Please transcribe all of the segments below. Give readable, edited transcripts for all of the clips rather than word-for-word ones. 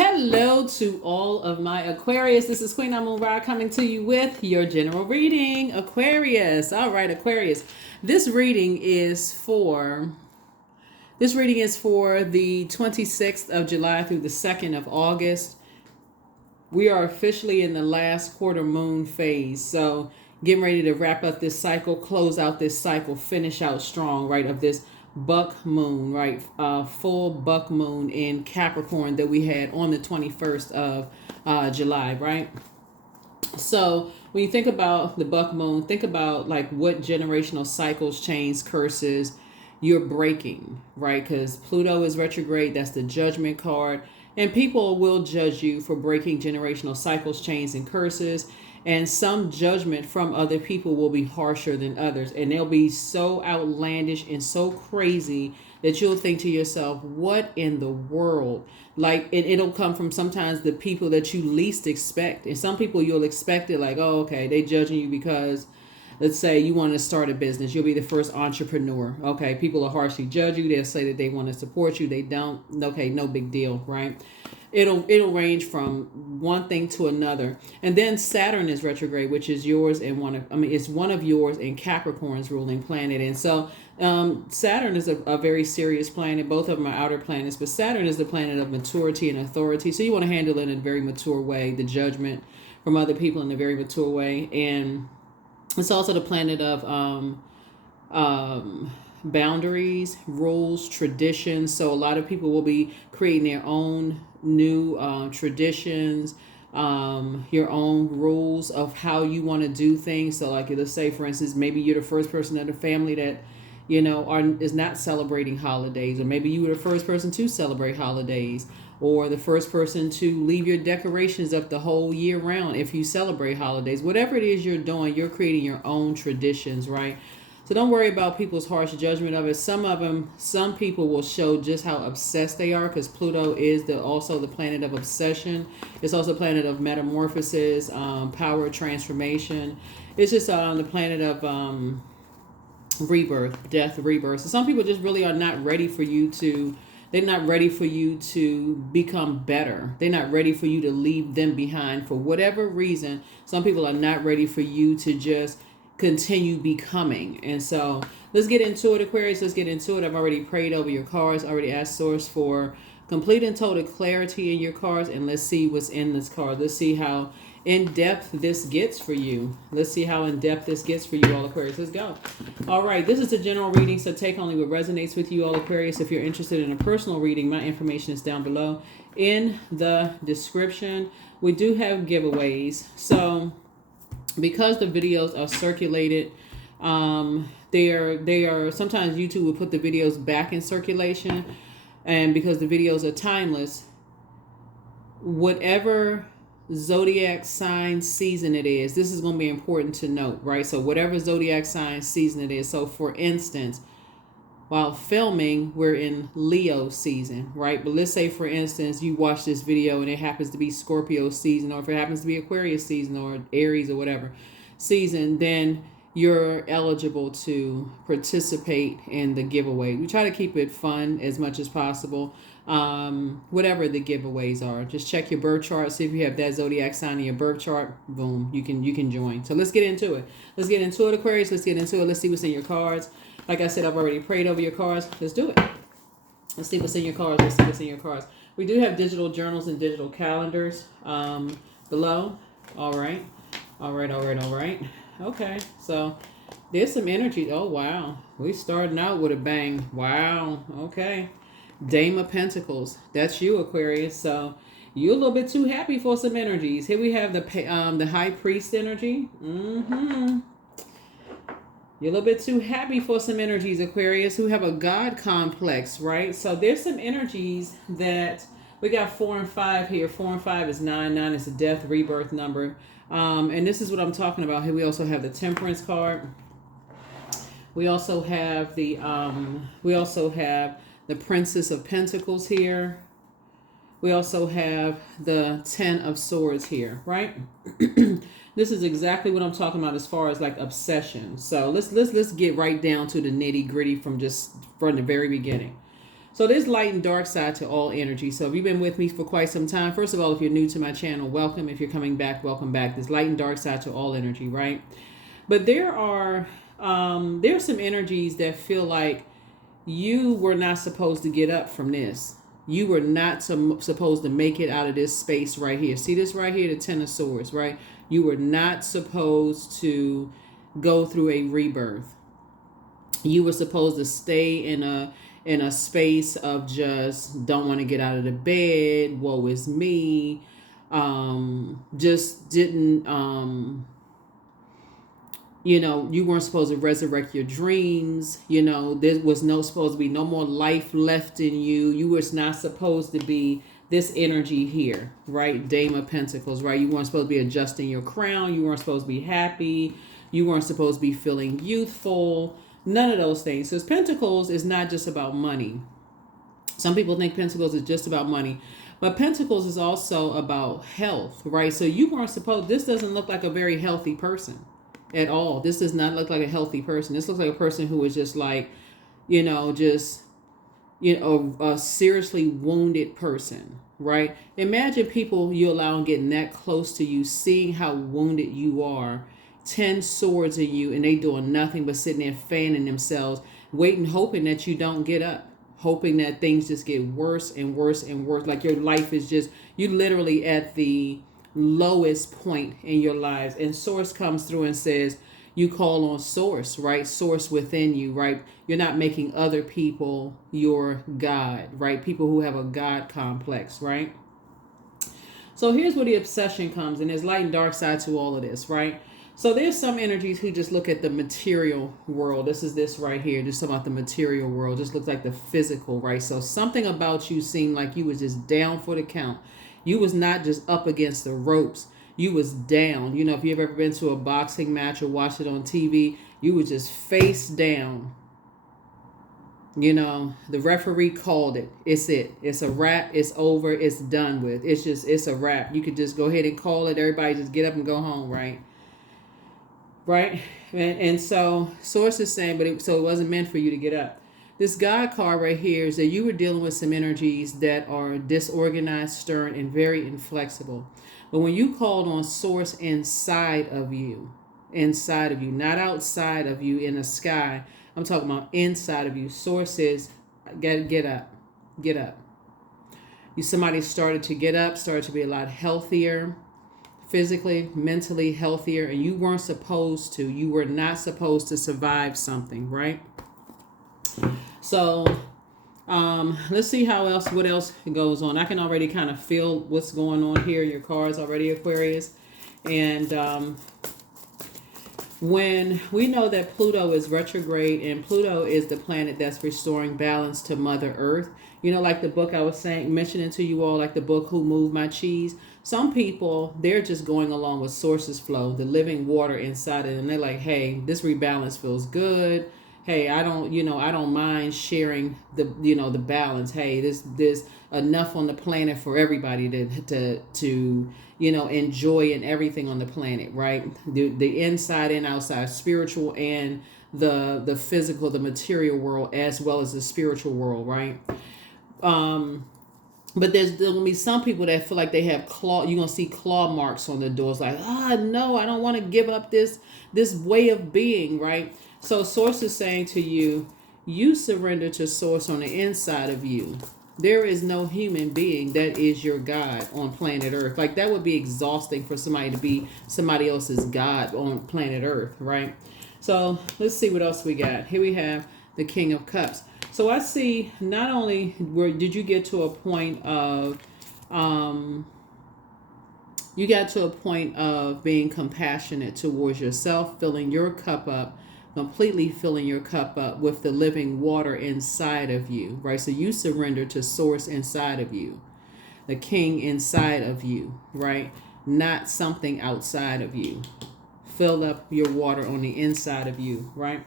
Hello to all of my Aquarius. This is Queen Amun Ra coming to you with your general reading, Aquarius. All right, Aquarius. This reading is for the 26th of July through the 2nd of August. We are officially in the last quarter moon phase. So getting ready to wrap up this cycle, close out this cycle, finish out strong, right, of this buck moon, right? Full buck moon in Capricorn that we had on the 21st of July, right? So when you think about the buck moon, think about like what generational cycles, chains, curses you're breaking, right? Because Pluto is retrograde. That's the judgment card. And people will judge you for breaking generational cycles, chains, and curses. And some judgment from other people will be harsher than others. And they'll be so outlandish and so crazy that you'll think to yourself, what in the world? Like, it'll come from sometimes the people that you least expect. And some people you'll expect it like, oh, okay, they judging you because, let's say you want to start a business. You'll be the first entrepreneur. Okay, people will harshly judge you. They'll say that they want to support you. They don't. Okay, no big deal, right? It'll range from one thing to another. And then Saturn is retrograde, which is yours and it's one of yours and Capricorn's ruling planet. And so Saturn is a very serious planet. Both of them are outer planets, but Saturn is the planet of maturity and authority. So you want to handle it in a very mature way, the judgment from other people in a very mature way. And it's also the planet of boundaries, rules, traditions. So a lot of people will be creating their own new traditions, your own rules of how you want to do things. So like, let's say for instance, maybe you're the first person in the family that is not celebrating holidays, or maybe you were the first person to celebrate holidays, or the first person to leave your decorations up the whole year round if you celebrate holidays. Whatever it is you're doing, you're creating your own traditions, right? So don't worry about people's harsh judgment of it. Some people will show just how obsessed they are, because Pluto is also the planet of obsession. It's also the planet of metamorphosis, power, transformation. It's just the planet of rebirth, death, rebirth. So some people just really are not ready for you to. They're not ready for you to become better. They're not ready for you to leave them behind for whatever reason. Some people are not ready for you to just continue becoming. And so let's get into it, Aquarius. Let's get into it. I've already prayed over your cards, already asked Source for complete and total clarity in your cards, and let's see what's in this card. Let's see how in depth this gets for you. Let's see how in depth this gets for you, all Aquarius. Let's go. All right, this is a general reading, so take only what resonates with you, all Aquarius. If you're interested in a personal reading, my information is down below in the description. We do have giveaways, so because the videos are circulated, they are sometimes YouTube will put the videos back in circulation, and because the videos are timeless, whatever Zodiac sign season it is, this is going to be important to note, right? So whatever Zodiac sign season it is. So for instance, while filming, we're in Leo season, right? But let's say, for instance, you watch this video and it happens to be Scorpio season, or if it happens to be Aquarius season, or Aries, or whatever season, then you're eligible to participate in the giveaway. We try to keep it fun as much as possible. Whatever the giveaways are, just check your birth chart, see if you have that zodiac sign in your birth chart. Boom, you can join. So let's get into it. Aquarius. Let's get into it. Let's see what's in your cards. Like I said, I've already prayed over your cards. Let's do it. Let's see what's in your cards. We do have digital journals and digital calendars below. All right. Okay, so there's some energy. Oh, wow. We starting out with a bang. Wow. Okay. Dame of Pentacles. That's you, Aquarius. So you're a little bit too happy for some energies. Here we have the High Priest energy. You're a little bit too happy for some energies, Aquarius, who have a God complex, right? So there's some energies that we got 4 and 5 here. 4 and 5 is 9. 9 is a death, rebirth number. And this is what I'm talking about here. We also have the Temperance card. We also have the Princess of Pentacles here. We also have the 10 of Swords here, right? This is exactly what I'm talking about as far as like obsession. So let's get right down to the nitty gritty from the very beginning. So there's light and dark side to all energy. So if you've been with me for quite some time, first of all, if you're new to my channel, welcome. If you're coming back, welcome back. There's light and dark side to all energy, right? But there's some energies that feel like you were not supposed to get up from this. You were not supposed to make it out of this space right here. See this right here, the Ten of Swords, right? You were not supposed to go through a rebirth. You were supposed to stay in a space of just don't want to get out of the bed. Woe is me. Just didn't. You weren't supposed to resurrect your dreams. There was supposed to be no more life left in you. You was not supposed to be this energy here, right? Dame of Pentacles, right? You weren't supposed to be adjusting your crown. You weren't supposed to be happy. You weren't supposed to be feeling youthful. None of those things. So Pentacles is not just about money. Some people think Pentacles is just about money. But Pentacles is also about health, right? So you weren't supposed, this doesn't look like a very healthy person at all. This does not look like a healthy person. This looks like a person who is just like, a seriously wounded person, right? Imagine people you allow getting that close to you, seeing how wounded you are, 10 swords in you, and they doing nothing but sitting there fanning themselves, waiting, hoping that you don't get up, hoping that things just get worse and worse and worse. Like your life is just, you literally at the lowest point in your lives. And Source comes through and says, you call on Source, right? Source within you, right? You're not making other people your God, right? People who have a God complex, right? So here's where the obsession comes, and there's light and dark side to all of this, right? So there's some energies who just look at the material world. This is this right here, just about the material world. Just looks like the physical, right? So something about you seemed like you was just down for the count. You was not just up against the ropes. You was down. If you've ever been to a boxing match or watched it on TV, you was just face down. The referee called it. It's it. It's a wrap. It's over. It's done with. It's a wrap. You could just go ahead and call it. Everybody just get up and go home, right? Right? And so Source is saying, so it wasn't meant for you to get up. This God card right here is that you were dealing with some energies that are disorganized, stern, and very inflexible. But when you called on Source inside of you, not outside of you in the sky, I'm talking about inside of you. Source says, get up. Somebody started to get up, started to be a lot healthier, physically, mentally healthier, and you weren't supposed to. You were not supposed to survive something, right? So let's see what else goes on. I can already kind of feel what's going on here in your cards already, Aquarius. And when we know that Pluto is retrograde, and Pluto is the planet that's restoring balance to Mother Earth. Like the book I was mentioning to you all, like the book Who Moved My Cheese. Some people, they're just going along with Source's flow, the living water inside it. And they're like, hey, this rebalance feels good. Hey, I don't mind sharing the balance. Hey, there's enough on the planet for everybody to enjoy and everything on the planet, right? The inside and outside, spiritual and the physical, the material world, as well as the spiritual world, right? But there's going to be some people that feel like they have you're going to see claw marks on the doors, like, no, I don't want to give up this way of being, right? So Source is saying to you, you surrender to Source on the inside of you. There is no human being that is your God on planet Earth. Like, that would be exhausting for somebody to be somebody else's God on planet Earth, right? So let's see what else we got. Here we have the King of Cups. So I see not only did you get to a point of, being compassionate towards yourself, filling your cup up, completely filling your cup up with the living water inside of you, right? So you surrender to Source inside of you, the King inside of you, right? Not something outside of you. Fill up your water on the inside of you, right?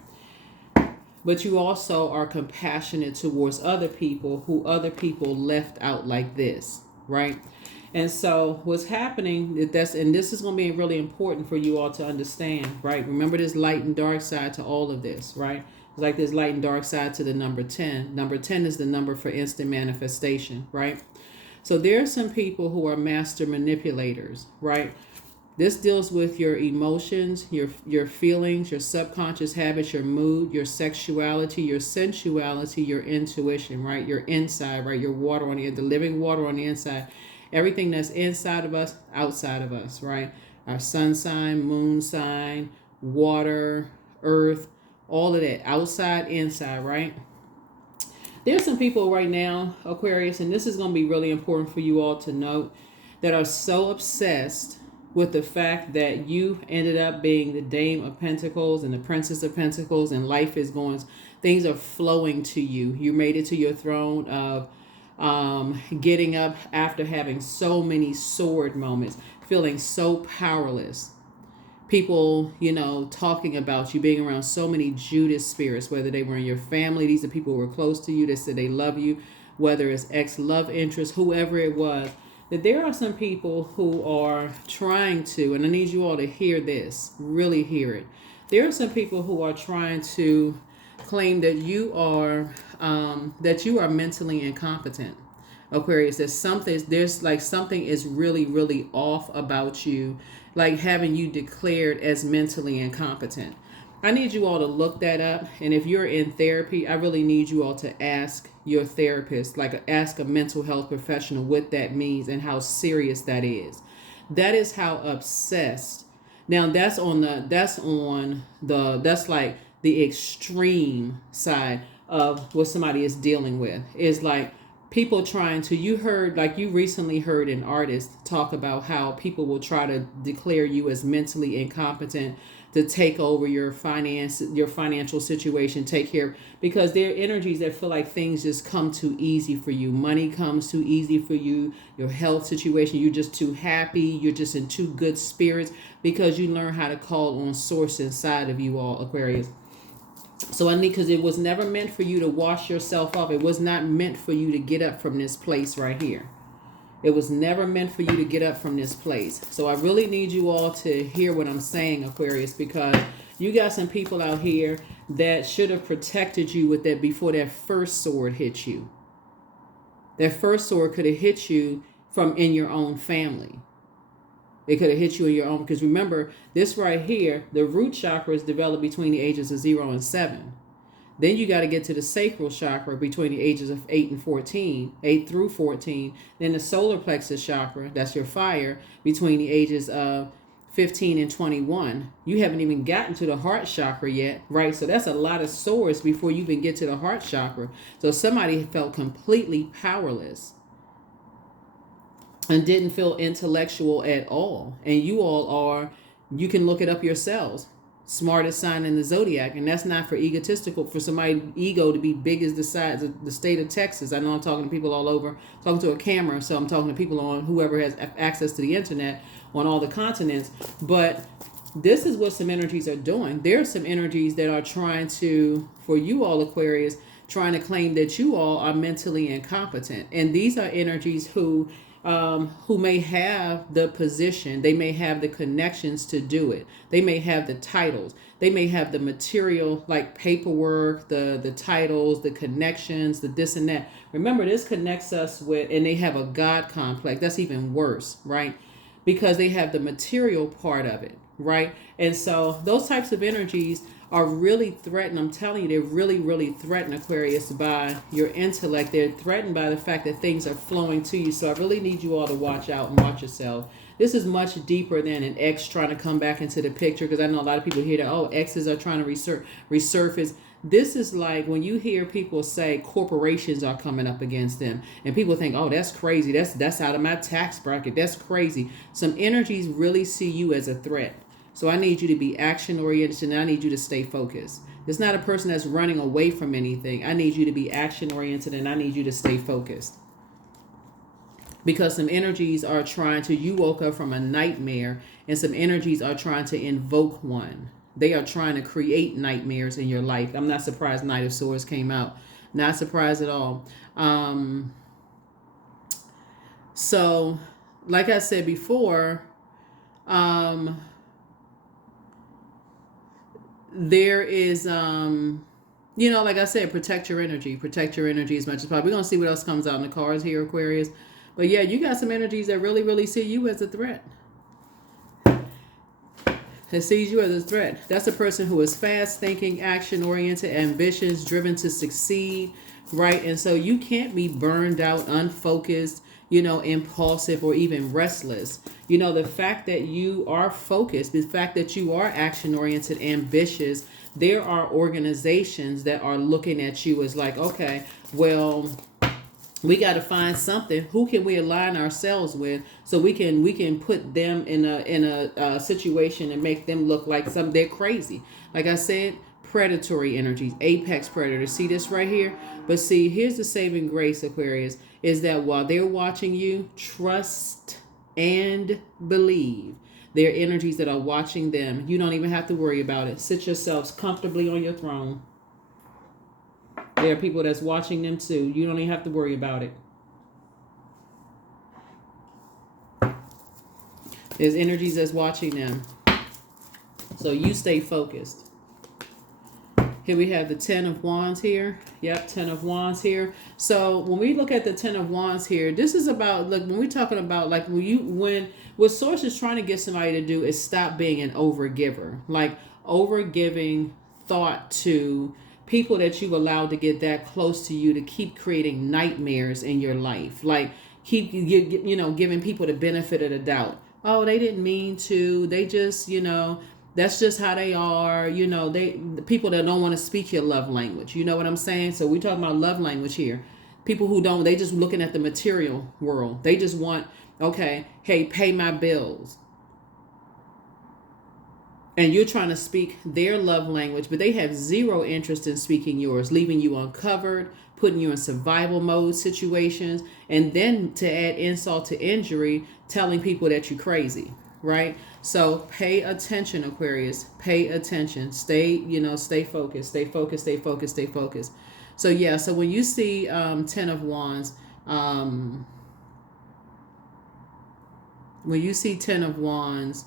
But you also are compassionate towards other people who other people left out like this, right? And so what's happening, and this is going to be really important for you all to understand, right? Remember, there's light and dark side to all of this, right? It's like there's light and dark side to the number 10. Number 10 is the number for instant manifestation, right? So there are some people who are master manipulators, right? This deals with your emotions, your feelings, your subconscious habits, your mood, your sexuality, your sensuality, your intuition, right? Your inside, right? Your water on the living water on the inside. Everything that's inside of us, outside of us, right? Our sun sign, moon sign, water, earth, all of that, outside, inside, right? There's some people right now, Aquarius, and this is going to be really important for you all to note, that are so obsessed with the fact that you ended up being the Dame of Pentacles and the Princess of Pentacles, and life is going, things are flowing to you. You made it to your throne of getting up after having so many sword moments, feeling so powerless. People, talking about you, being around so many Judas spirits, whether they were in your family, these are people who were close to you that said they love you, whether it's ex-love interest, whoever it was, that there are some people who are trying to, and I need you all to hear this, really hear it. There are some people who are trying to claim that you are mentally incompetent. Aquarius, there's something is really, really off about you, like having you declared as mentally incompetent. I need you all to look that up. And if you're in therapy, I really need you all to ask your therapist, ask a mental health professional what that means and how serious that is. That is how obsessed. Now that's like the extreme side of what somebody is dealing with. Is like people trying to, you recently heard an artist talk about how people will try to declare you as mentally incompetent to take over your financial situation, take care, because there are energies that feel like things just come too easy for you. Money comes too easy for you. Your health situation, you're just too happy. You're just in too good spirits because you learn how to call on source inside of you all, Aquarius. So because it was never meant for you to wash yourself off. It was not meant for you to get up from this place right here. It was never meant for you to get up from this place. So I really need you all to hear what I'm saying, Aquarius, because you got some people out here that should have protected you with that before that first sword hit you. That first sword could have hit you from in your own family. It could have hit you in your own, because remember, this right here, the root chakra is developed between the ages of 0 and 7. Then you got to get to the sacral chakra between the ages of 8 through 14. Then the solar plexus chakra, that's your fire, between the ages of 15 and 21. You haven't even gotten to the heart chakra yet, right? So that's a lot of swords before you even get to the heart chakra. So somebody felt completely powerless and didn't feel intellectual at all. And you can look it up yourselves. Smartest sign in the zodiac, and that's not for egotistical, for somebody's ego to be big as the size of the state of Texas. I know I'm talking to people all over, talking to a camera, so I'm talking to people on whoever has access to the internet on all the continents. But this is what some energies are doing. There are some energies that are trying to, for you all Aquarius, trying to claim that you all are mentally incompetent. And these are energies who may have the position, they may have the connections to do it, they may have the titles, they may have the material like paperwork, the titles, the connections, the this and that. Remember, this connects us with, and they have a God complex. That's even worse, right? Because they have the material part of it, right? And so those types of energies are really threatened. I'm telling you, they're really, really threatened, Aquarius, by your intellect. They're threatened by the fact that things are flowing to you. So I really need you all to watch out and watch yourself. This is much deeper than an ex trying to come back into the picture, because I know a lot of people hear that, exes are trying to resurface. This is like when you hear people say corporations are coming up against them, and people think, that's crazy. That's out of my tax bracket. That's crazy. Some energies really see you as a threat. So I need you to be action oriented, and I need you to stay focused. It's not a person that's running away from anything. I need you to be action oriented, and I need you to stay focused. Because some energies are trying to, you woke up from a nightmare, and some energies are trying to invoke one. They are trying to create nightmares in your life. I'm not surprised Knight of Swords came out. Not surprised at all. So, like I said before, there is Like I said, protect your energy. Protect your energy as much as possible. We're going to see what else comes out in the cards here, Aquarius. But yeah, you got some energies that really, really see you as a threat. That sees you as a threat. That's a person who is fast thinking, action oriented, ambitious, driven to succeed, right? And so you can't be burned out, unfocused, impulsive, or even restless. The fact that you are focused, the fact that you are action oriented, ambitious, there are organizations that are looking at you as like, okay, well, we got to find something. Who can we align ourselves with so we can put them in a situation and make them look like they're crazy. Like I said, predatory energies, apex predator. See this right here? But see, here's the saving grace, Aquarius, is that while they're watching you, trust and believe. There are energies that are watching them. You don't even have to worry about it. Sit yourselves comfortably on your throne. There are people that's watching them too. You don't even have to worry about it. There's energies that's watching them. So you stay focused. Here we have the 10 of Wands here. Yep, 10 of Wands here. So when we look at the 10 of Wands here, this is about, like, when we're talking about, like, what Source is trying to get somebody to do is stop being an overgiver. Like, overgiving thought to people that you allowed to get that close to you to keep creating nightmares in your life. Like, keep, giving people the benefit of the doubt. Oh, they didn't mean to. They just, that's just how they are. The people that don't want to speak your love language. You know what I'm saying? So we talking about love language here. People who don't, they just looking at the material world. They just want, okay, hey, pay my bills. And you're trying to speak their love language, but they have zero interest in speaking yours, leaving you uncovered, putting you in survival mode situations, and then to add insult to injury, telling people that you're crazy, right? So pay attention, Aquarius. Pay attention. Stay focused. Stay focused. Stay focused. Stay focused. So yeah. So when you see 10 of Wands, when you see 10 of Wands,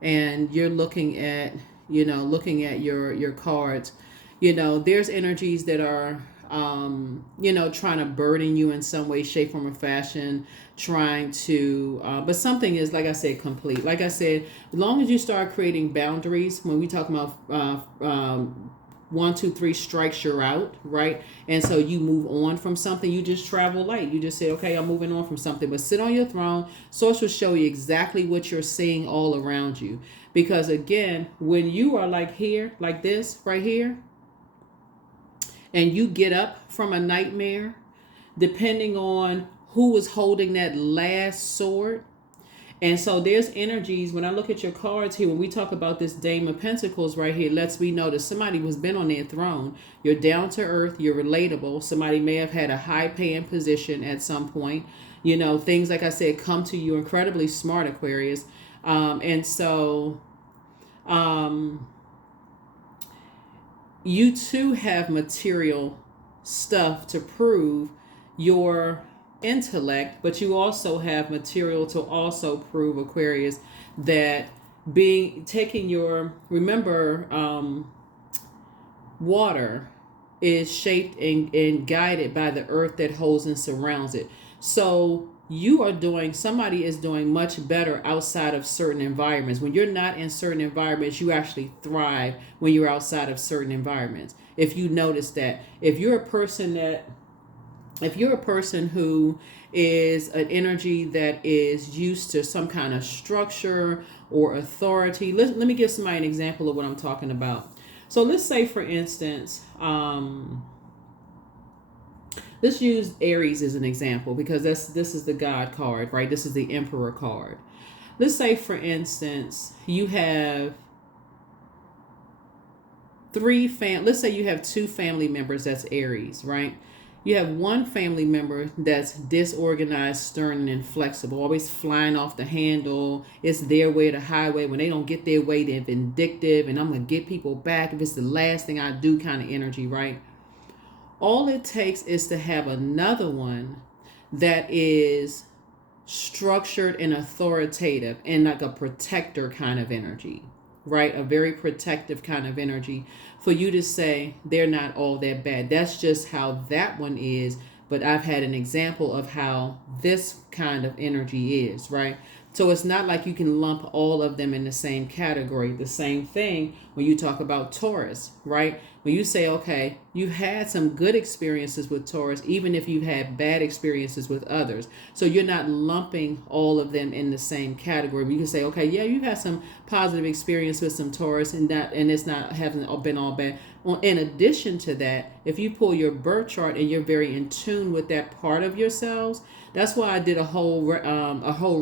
and you're looking at your cards, there's energies that are trying to burden you in some way, shape, form, or fashion, trying to but something is, like I said, complete. Like I said, as long as you start creating boundaries, when we talk about 1, 2, 3 strikes, you're out, right? And so you move on from something. You just travel light. You just say, okay, I'm moving on from something. But sit on your throne. Source will show you exactly what you're seeing all around you. Because again, when you are like here, like this right here, and you get up from a nightmare, depending on who was holding that last sword. And so there's energies, when I look at your cards here, when we talk about this Dame of Pentacles right here, lets me know that somebody was been on their throne. You're down to earth, you're relatable. Somebody may have had a high paying position at some point. Things, like I said, come to you. Incredibly smart, Aquarius. And so you too have material stuff to prove your intellect, but you also have material to also prove, Aquarius, that water is shaped and guided by the earth that holds and surrounds it. So somebody is doing much better outside of certain environments. When you're not in certain environments, you actually thrive when you're outside of certain environments. If you notice that, if you're a person who is an energy that is used to some kind of structure or authority, let me give somebody an example of what I'm talking about. So let's say, for instance, let's use Aries as an example, because this is the God card, right? This is the Emperor card. Let's say, for instance, you have let's say you have 2 family members that's Aries, right? You have one family member that's disorganized, stern, and inflexible, always flying off the handle. It's their way or the highway. When they don't get their way, they're vindictive, and I'm going to get people back if it's the last thing I do kind of energy, right? All it takes is to have another one that is structured and authoritative and like a protector kind of energy, right? A very protective kind of energy for you to say they're not all that bad. That's just how that one is. But I've had an example of how this kind of energy is, right? So it's not like you can lump all of them in the same category. The same thing when you talk about Taurus, right? When you say, okay, you've had some good experiences with Taurus, even if you've had bad experiences with others. So you're not lumping all of them in the same category. You can say, okay, yeah, you've had some positive experience with some Taurus, and it's not hasn't been all bad. Well, in addition to that, if you pull your birth chart and you're very in tune with that part of yourselves, that's why I did a whole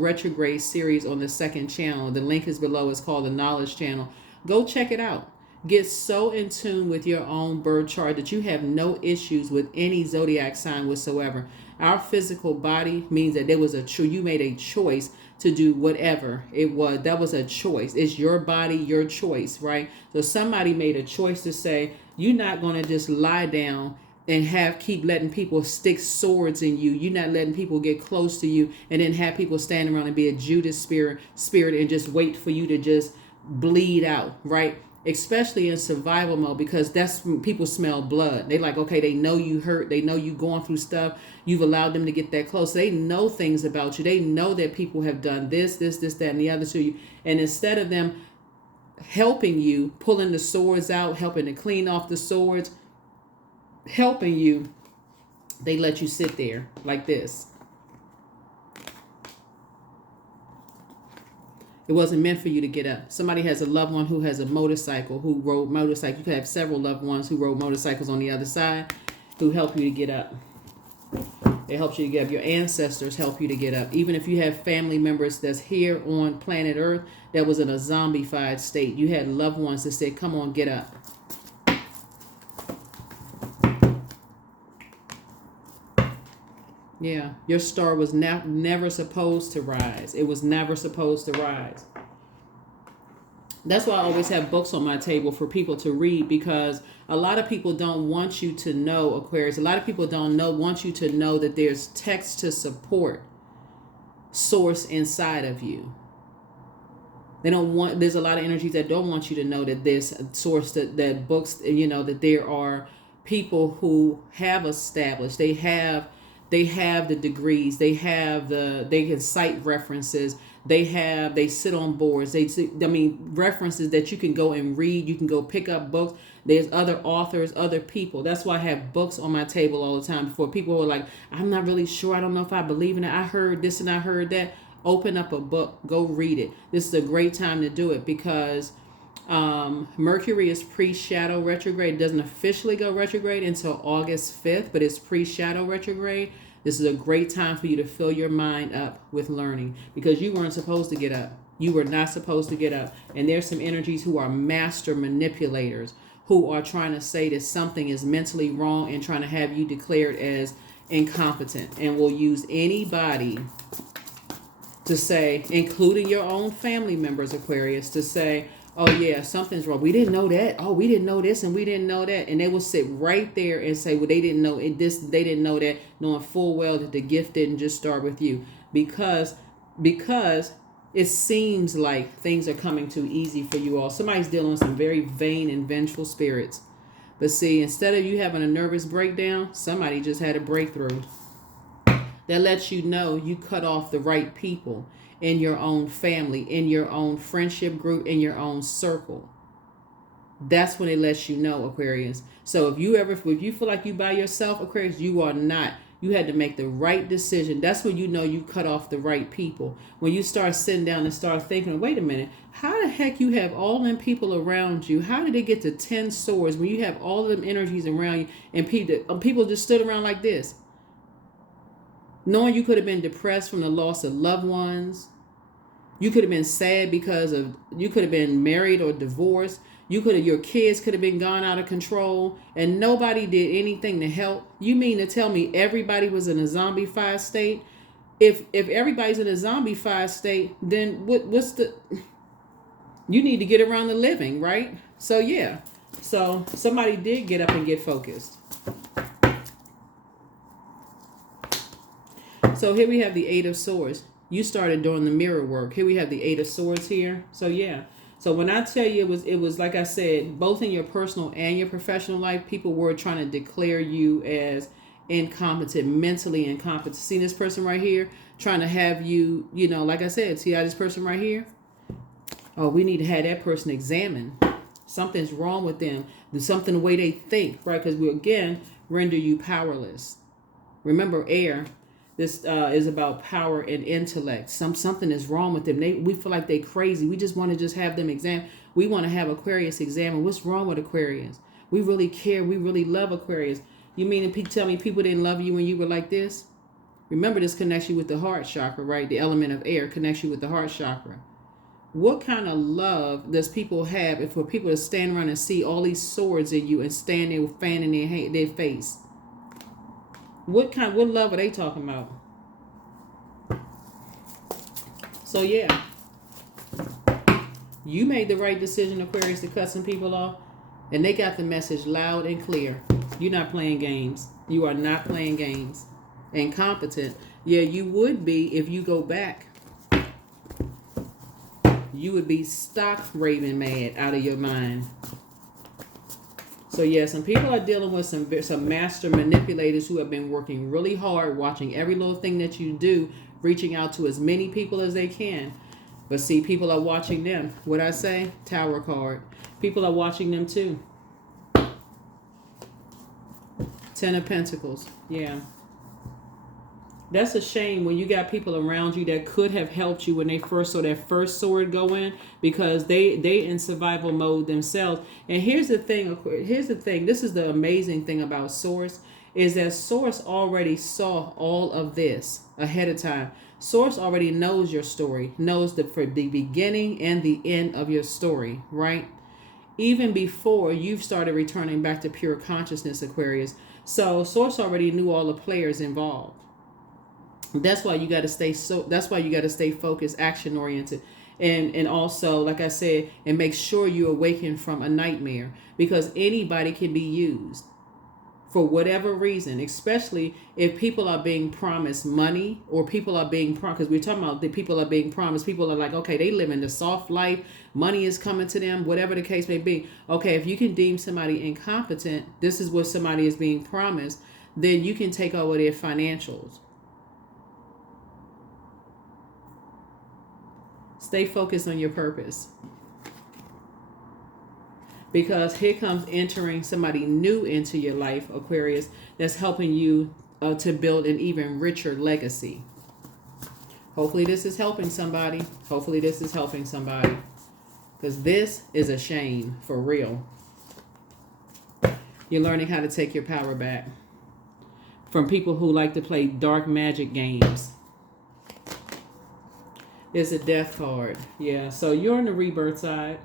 retrograde series on the second channel. The link is below. It's called the Knowledge Channel. Go check it out. Get so in tune with your own birth chart that you have no issues with any zodiac sign whatsoever. Our physical body means that you made a choice to do whatever it was. That was a choice. It's your body, your choice, right? So somebody made a choice to say, you're not going to just lie down and keep letting people stick swords in you. You're not letting people get close to you and then have people stand around and be a Judas spirit and just wait for you to just bleed out, right? Especially in survival mode, because that's when people smell blood. They like, okay, they know you hurt. They know you going through stuff. You've allowed them to get that close. They know things about you. They know that people have done this, that, and the other to you. And instead of them helping you, pulling the swords out, helping to clean off the swords, helping you, they let you sit there like this. It wasn't meant for you to get up. Somebody has a loved one who has a motorcycle, who rode motorcycle. You could have several loved ones who rode motorcycles on the other side who help you to get up. They help you to get up. Your ancestors help you to get up. Even if you have family members that's here on planet Earth that was in a zombified state, you had loved ones that said, come on, get up. Yeah, your star was never supposed to rise. It was never supposed to rise. That's why I always have books on my table for people to read, because a lot of people don't want you to know, Aquarius. A lot of people want you to know that there's text to support source inside of you. There's a lot of energies that don't want you to know that there's a source, that books, that there are people who have established, they have the degrees, they can cite references, they sit on boards, references that you can go and read, you can go pick up books. There's other authors, other people. That's why I have books on my table all the time for people who are like, I'm not really sure, I don't know if I believe in it, I heard this and I heard that. Open up a book, go read it. This is a great time to do it, because Mercury is pre-shadow retrograde. It doesn't officially go retrograde until August 5th, but it's pre-shadow retrograde. This is a great time for you to fill your mind up with learning, because you weren't supposed to get up. You were not supposed to get up. And there's some energies who are master manipulators, who are trying to say that something is mentally wrong and trying to have you declared as incompetent, and will use anybody to say, including your own family members, Aquarius, to say, oh yeah, something's wrong. We didn't know that. Oh, we didn't know this and we didn't know that. And they will sit right there and say, well, they didn't know this, they didn't know that, knowing full well that the gift didn't just start with you. Because it seems like things are coming too easy for you all. Somebody's dealing with some very vain and vengeful spirits. But see, instead of you having a nervous breakdown, somebody just had a breakthrough. That lets you know you cut off the right people in your own family, in your own friendship group, in your own circle. That's when it lets you know, Aquarius. So if you feel like you by yourself, Aquarius, you are not. You had to make the right decision. That's when you know you cut off the right people. When you start sitting down and start thinking, wait a minute, how the heck you have all them people around you? How did they get to 10 swords when you have all of them energies around you, and people just stood around like this? Knowing you could have been depressed from the loss of loved ones. You could have been sad because you could have been married or divorced. Your kids could have been gone out of control, and nobody did anything to help. You mean to tell me everybody was in a zombified state? If everybody's in a zombified state, then you need to get around the living, right? So yeah. So somebody did get up and get focused. So here we have the Eight of Swords. You started doing the mirror work. Here we have the Eight of Swords here. So yeah, So when I tell you it was like I said, both in your personal and your professional life, people were trying to declare you as incompetent, mentally incompetent. See this person right here trying to have you, like I said, see how this person right here? Oh, we need to have that person examined. Something's wrong with them. There's something the way they think, right? Because we again render you powerless. Remember, air. This is about power and intellect. Something is wrong with them. We feel like they crazy. We just want to just have them examined. We want to have Aquarius examined. What's wrong with Aquarius? We really care. We really love Aquarius. You mean to tell me people didn't love you when you were like this? Remember, this connects you with the heart chakra, right? The element of air connects you with the heart chakra. What kind of love does people have if for people to stand around and see all these swords in you and stand there fanning their face? What love are they talking about? So yeah, you made the right decision, Aquarius, to cut some people off, and they got the message loud and clear. You're not playing games. You are not playing games. Incompetent. Yeah, you would be if you go back. You would be stock raving mad out of your mind. So yeah, some people are dealing with some master manipulators who have been working really hard, watching every little thing that you do, reaching out to as many people as they can. But see, people are watching them. What I say? Tower card. People are watching them too. Ten of Pentacles. Yeah. That's a shame when you got people around you that could have helped you when they first saw that first sword go in, because they in survival mode themselves. And here's the thing. This is the amazing thing about Source, is that Source already saw all of this ahead of time. Source already knows your story, knows for the beginning and the end of your story, right? Even before you've started returning back to pure consciousness, Aquarius. So Source already knew all the players involved. That's why you got to stay focused, action oriented, and also, like I said, and make sure you awaken from a nightmare, because anybody can be used for whatever reason, especially if people are being promised money, or people are being promised, because we're talking about the people are being promised. People are like, okay, they live in the soft life, money is coming to them, whatever the case may be. Okay, if you can deem somebody incompetent, this is what somebody is being promised, then you can take over their financials. Stay focused on your purpose. Because here comes entering somebody new into your life, Aquarius, that's helping you to build an even richer legacy. Hopefully this is helping somebody. Because this is a shame, for real. You're learning how to take your power back from people who like to play dark magic games. It's a death card. Yeah, so you're on the rebirth side.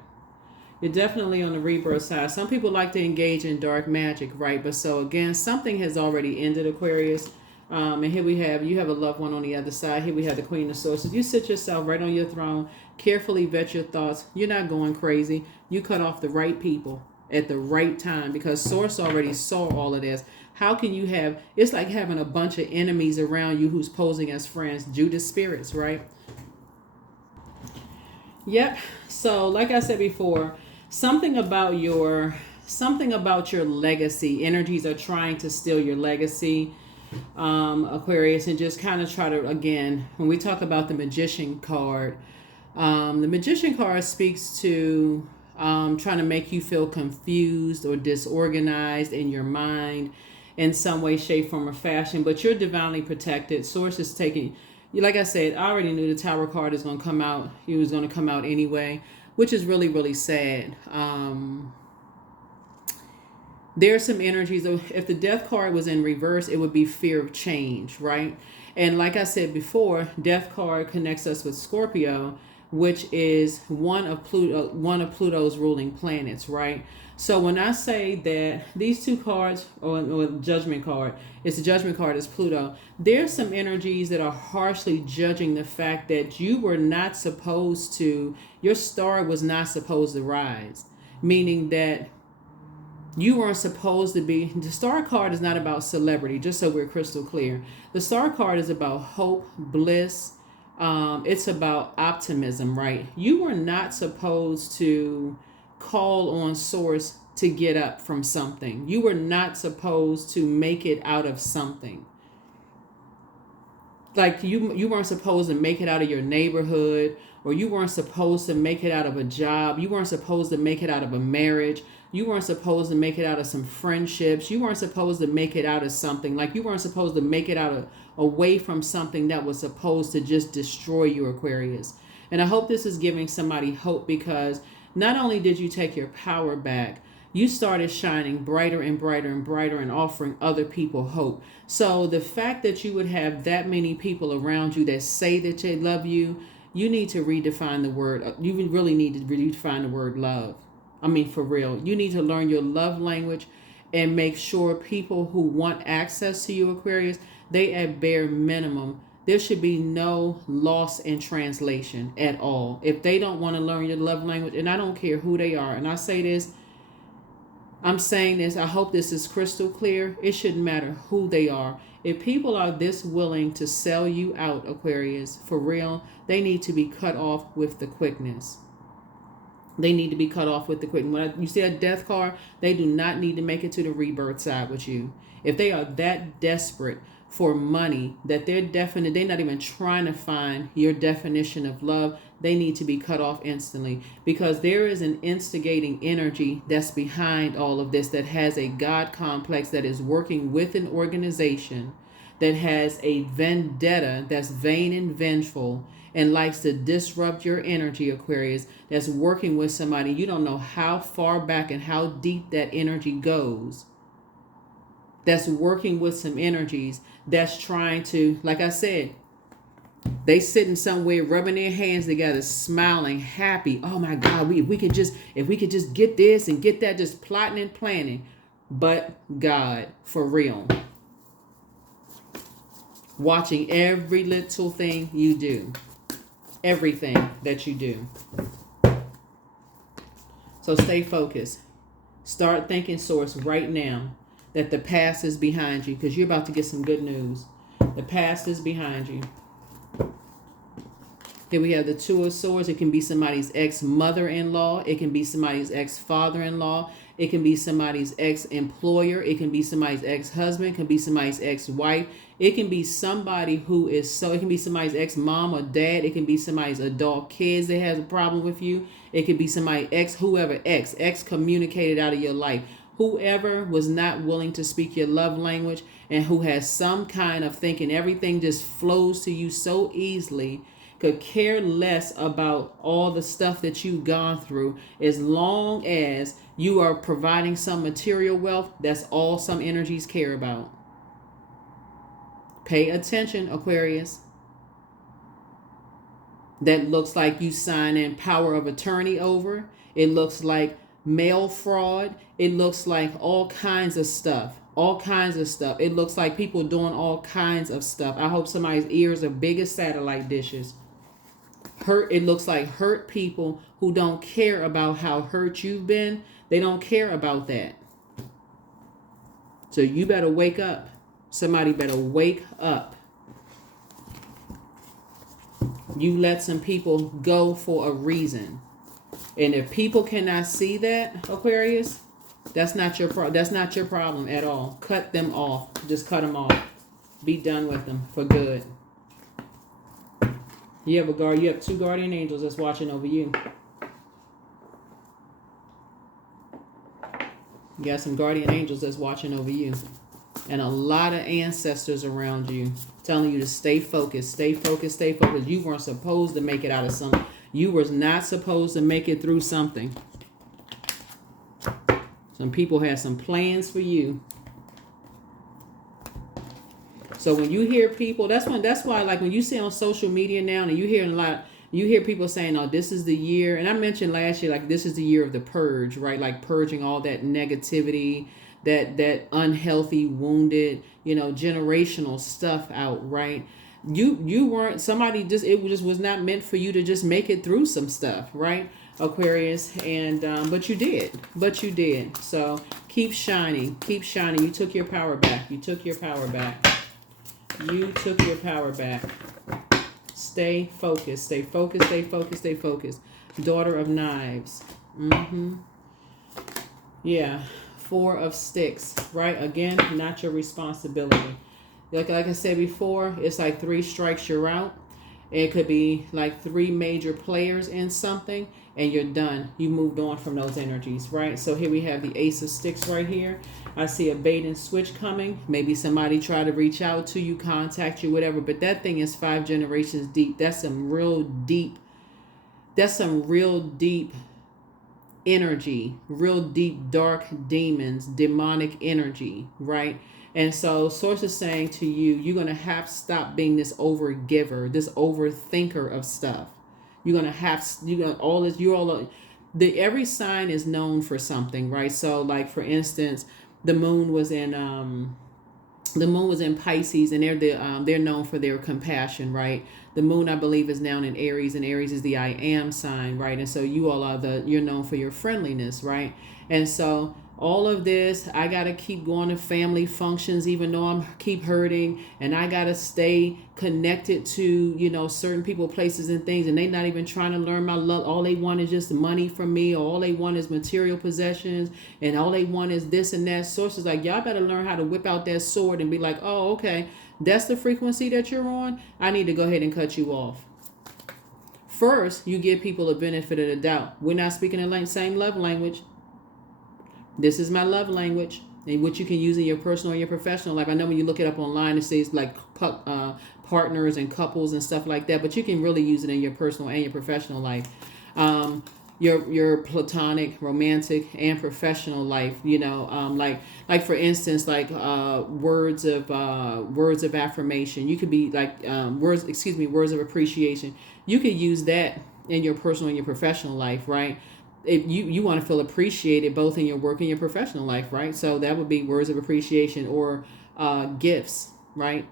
You're definitely on the rebirth side. Some people like to engage in dark magic, right? But so again, something has already ended, Aquarius. And here you have a loved one on the other side. Here we have the Queen of Swords. You sit yourself right on your throne, carefully vet your thoughts. You're not going crazy. You cut off the right people at the right time, because Source already saw all of this. How can you it's like having a bunch of enemies around you who's posing as friends. Judas spirits, right? Yep. So like I said before, something about your legacy. Energies are trying to steal your legacy, Aquarius, and just kind of try to, again, when we talk about the Magician card, the Magician card speaks to trying to make you feel confused or disorganized in your mind in some way, shape, form, or fashion. But you're divinely protected. Source is taking... Like I said, I already knew the Tower card is going to come out. He was going to come out anyway, which is really, really sad. There are some energies. If the Death card was in reverse, it would be fear of change, right? And like I said before, Death card connects us with Scorpio, which is one of Pluto's ruling planets, right? So when I say that these two cards, or Judgment card, it's the Judgment card, is Pluto. There's some energies that are harshly judging the fact that you were not supposed to, your star was not supposed to rise. Meaning that you weren't supposed to be, the star card is not about celebrity, just so we're crystal clear. The star card is about hope, bliss, It's about optimism, right? You were not supposed to call on source to get up from something. You were not supposed to make it out of something. Like you weren't supposed to make it out of your neighborhood, or you weren't supposed to make it out of a job. You weren't supposed to make it out of a marriage. You weren't supposed to make it out of some friendships. You weren't supposed to make it out of something. Like you weren't supposed to make it out of away from something that was supposed to just destroy you, Aquarius. And I hope this is giving somebody hope, because not only did you take your power back, you started shining brighter and brighter and brighter and offering other people hope. So the fact that you would have that many people around you that say that they love you, you need to redefine the word. You really need to redefine the word love. I mean, for real. You need to learn your love language and make sure people who want access to you, Aquarius, they at bare minimum, there should be no loss in translation at all. If they don't want to learn your love language, and I don't care who they are, and I say this, I'm saying this, I hope this is crystal clear. It shouldn't matter who they are. If people are this willing to sell you out, Aquarius, for real, they need to be cut off with the quickness. They need to be cut off with the quickness. When you see a death card, they do not need to make it to the rebirth side with you. If they are that desperate for money that they're not even trying to find your definition of love, they need to be cut off instantly, because there is an instigating energy that's behind all of this, that has a God complex, that is working with an organization that has a vendetta, that's vain and vengeful, and likes to disrupt your energy, Aquarius, that's working with somebody. You don't know how far back and how deep that energy goes, that's working with some energies that's trying to, like I said, they sitting somewhere rubbing their hands together, smiling, happy. Oh my God, if we could just get this and get that, just plotting and planning. But God, for real, watching every little thing you do, everything that you do. So stay focused. Start thinking source right now that the past is behind you, because you're about to get some good news. The past is behind you. Here we have the Two of Swords. It can be somebody's ex-mother-in-law. It can be somebody's ex-father-in-law. It can be somebody's ex-employer. It can be somebody's ex-husband. It can be somebody's ex-wife. It can be somebody who is it can be somebody's ex-mom or dad. It can be somebody's adult kids that has a problem with you. It could be somebody whoever excommunicated out of your life. Whoever was not willing to speak your love language, and who has some kind of thinking everything just flows to you so easily, could care less about all the stuff that you've gone through, as long as you are providing some material wealth. That's all some energies care about. Pay attention, Aquarius. That looks like you signing power of attorney over. It looks like mail fraud. It looks like all kinds of stuff. All kinds of stuff. It looks like people doing all kinds of stuff. I hope somebody's ears are big as satellite dishes. It looks like hurt people who don't care about how hurt you've been. They don't care about that. So you better wake up. Somebody better wake up. You let some people go for a reason. And if people cannot see that, Aquarius, that's not your problem at all. Cut them off. Just cut them off. Be done with them for good. You have two guardian angels that's watching over you. You got some guardian angels that's watching over you. And a lot of ancestors around you telling you to stay focused, stay focused, stay focused. You weren't supposed to make it out of something. You were not supposed to make it through something. Some people had some plans for you. So when you hear people, that's why like when you see on social media now, and you hear people saying, oh, this is the year. And I mentioned last year, like, this is the year of the purge, right? Like purging all that negativity, that unhealthy, wounded, generational stuff out, right? You weren't somebody, it just was not meant for you to just make it through some stuff, right, Aquarius? And but you did. So keep shining. You took your power back. Stay focused. Stay focused. Stay focused. Stay focused. Daughter of Knives. Yeah. Four of Sticks. Right? Again, not your responsibility. Like I said before, it's like 3 strikes, you're out. It could be like 3 major players in something and you're done. You moved on from those energies, right? So here we have the Ace of Sticks right here. I see a bait and switch coming. Maybe somebody try to reach out to you, contact you, whatever. But that thing is 5 generations deep. That's some real deep energy, real deep, dark demons, demonic energy, right? And so source is saying to you, you're going to have to stop being this over giver, this overthinker of stuff. You're going to have, all this, every sign is known for something, right? So like, for instance, the moon was in Pisces, and they're known for their compassion, right? The moon, I believe, is now in Aries, and Aries is the I am sign, right? And so you all you're known for your friendliness, right? And so all of this, I got to keep going to family functions, even though I'm keep hurting, and I got to stay connected to, certain people, places, and things, and they not even trying to learn my love. All they want is just money from me, or all they want is material possessions, and all they want is this and that. Sources like, y'all better learn how to whip out that sword and be like, oh, okay, that's the frequency that you're on. I need to go ahead and cut you off. First, you give people a benefit of the doubt. We're not speaking the same love language. This is my love language, and what you can use in your personal and your professional life. I know when you look it up online, it says like partners and couples and stuff like that, but you can really use it in your personal and your professional life. Your platonic, romantic, and professional life. Like for instance, like words of affirmation. You could be like words of appreciation. You could use that in your personal and your professional life, right? If you want to feel appreciated both in your work and your professional life, right? So that would be words of appreciation, or gifts, right?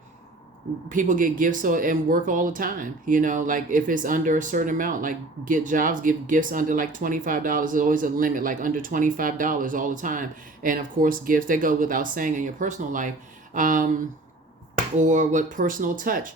People get gifts and work all the time, like if it's under a certain amount, like give gifts under like $25. There's always a limit, like under $25 all the time. And of course, gifts that go without saying in your personal life, or what personal touch.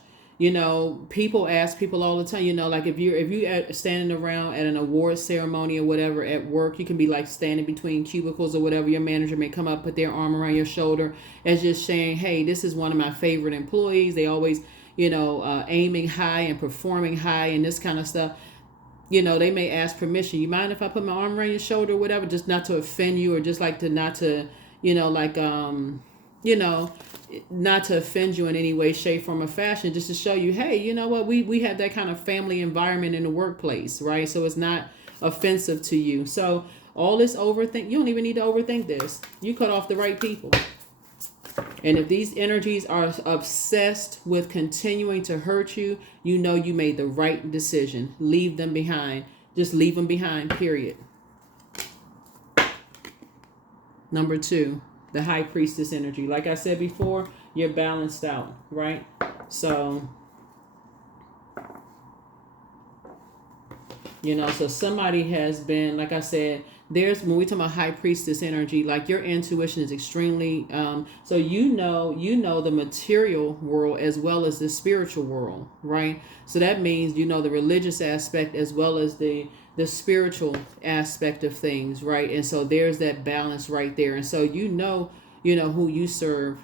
People ask people all the time, like if you standing around at an award ceremony or whatever at work, you can be like standing between cubicles or whatever. Your manager may come up, put their arm around your shoulder as just saying, hey, this is one of my favorite employees. They always, aiming high and performing high and this kind of stuff. They may ask permission. You mind if I put my arm around your shoulder or whatever, just not to offend you, or just like not to offend you in any way, shape, form, or fashion, just to show you, hey, you know what, we have that kind of family environment in the workplace, right? So it's not offensive to you. So all this overthink, you don't even need to overthink this. You cut off the right people. And if these energies are obsessed with continuing to hurt you, you made the right decision. Leave them behind. Just leave them behind, period. Number 2. The High Priestess energy. Like I said before, you're balanced out, right? So, so somebody has been, like I said, when we talk about High Priestess energy, like your intuition is extremely, so the material world as well as the spiritual world, right? So that means, the religious aspect as well as the spiritual aspect of things, right? And so there's that balance right there. And so who you serve,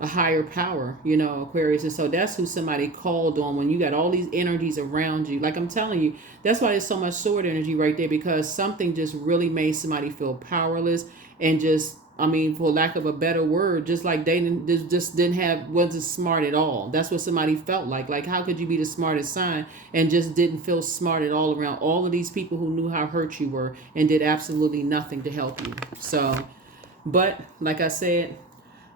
a higher power, Aquarius. And so that's who somebody called on when you got all these energies around you. Like I'm telling you, that's why there's so much sword energy right there, because something just really made somebody feel powerless and just, for lack of a better word, just like they wasn't smart at all. That's what somebody felt like. Like, how could you be the smartest sign and just didn't feel smart at all around all of these people who knew how hurt you were and did absolutely nothing to help you? So, but like I said,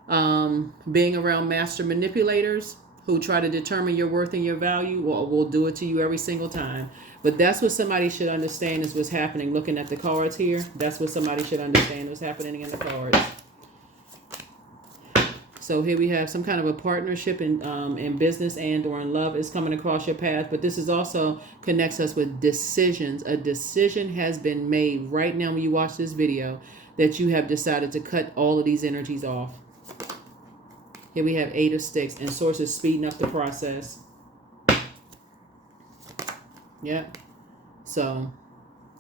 being around master manipulators who try to determine your worth and your value will do it to you every single time. But that's what somebody should understand is what's happening. Looking at the cards here, that's what somebody should understand what's happening in the cards. So here we have some kind of a partnership in business and or in love is coming across your path. But this is also connects us with decisions. A decision has been made right now when you watch this video that you have decided to cut all of these energies off. Here we have 8 of Sticks, and source is speeding up the process. Yep. So,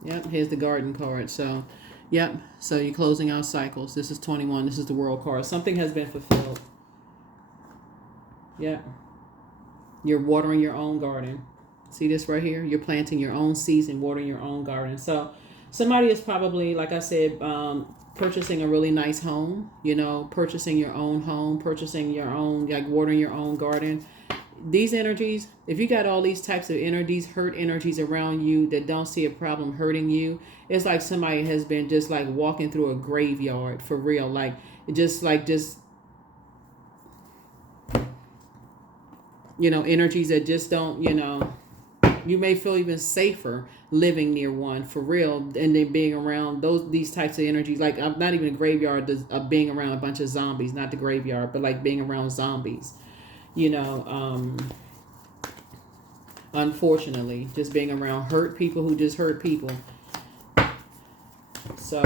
yep, here's the garden card. So, yep. So you're closing out cycles. This is 21. This is the world card. Something has been fulfilled. Yep. You're watering your own garden. See this right here? You're planting your own seeds and watering your own garden. So somebody is probably, like I said, purchasing a really nice home, purchasing your own home, purchasing your own, like watering your own garden. These energies, if you got all these types of energies, hurt energies around you that don't see a problem hurting you, it's like somebody has been just like walking through a graveyard for real. Just energies that just don't, you may feel even safer living near one for real, and then being around these types of energies. Like, I'm not even a graveyard of being around a bunch of zombies, not the graveyard, but like being around zombies, unfortunately, just being around hurt people who just hurt people. So,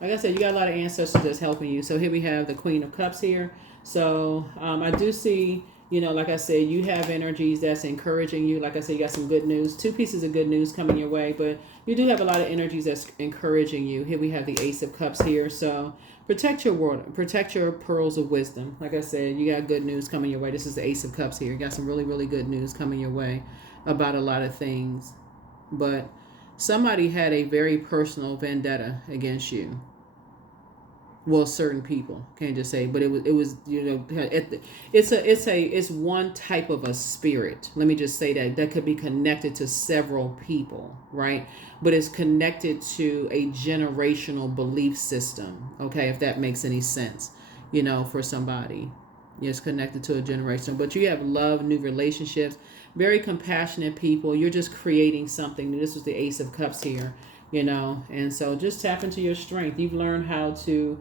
like I said, you got a lot of ancestors that's helping you. So here we have the Queen of Cups here. So I do see, like I said, you have energies that's encouraging you. Like I said, you got some good news, 2 pieces of good news coming your way, but you do have a lot of energies that's encouraging you. Here we have the Ace of Cups here. So protect your world, protect your pearls of wisdom. Like I said, you got good news coming your way. This is the Ace of Cups here. You got some really, really good news coming your way about a lot of things. But somebody had a very personal vendetta against you. Well, certain people, can't just say, but it was it's one type of a spirit. Let me just say that could be connected to several people, right? But it's connected to a generational belief system. Okay, if that makes any sense, for somebody, it's connected to a generation. But you have love, new relationships, very compassionate people. You're just creating something new. This was the Ace of Cups here. And so just tap into your strength. You've learned how to